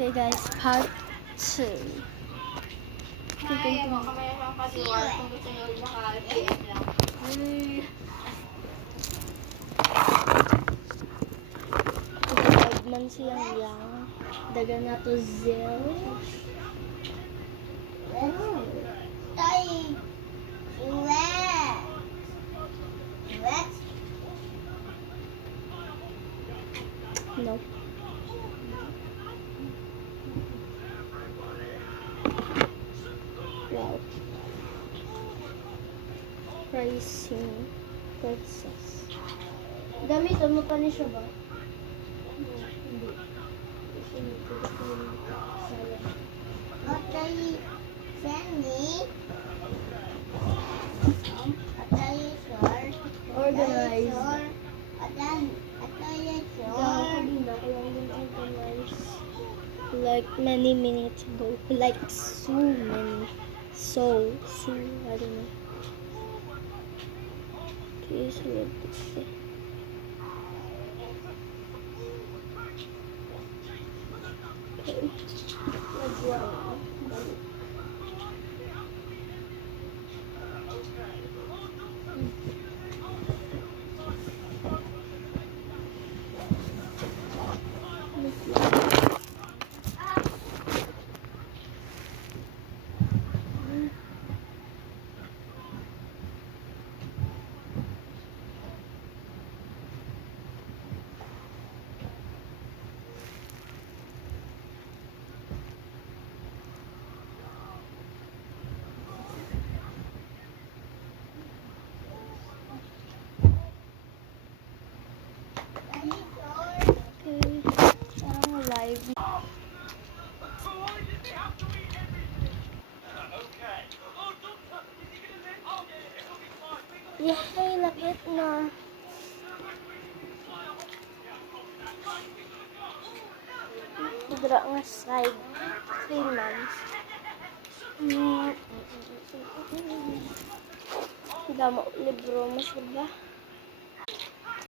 Okay guys, part 2. Ay, makamaya lang kasi kung gusto nyo rin naka-PM lang. Kapag man siyang yang, daga na to Zell. No. Wow. Pricing process. Gamitan mo pa ni siya ba? Hindi. Organize. Like many minutes ago. Like so many. So, I don't know. Okay, so let's see. Okay. Let's go. Live. Yay, lapit na. Dra nga side 3 months. Damo libro mo siya ba?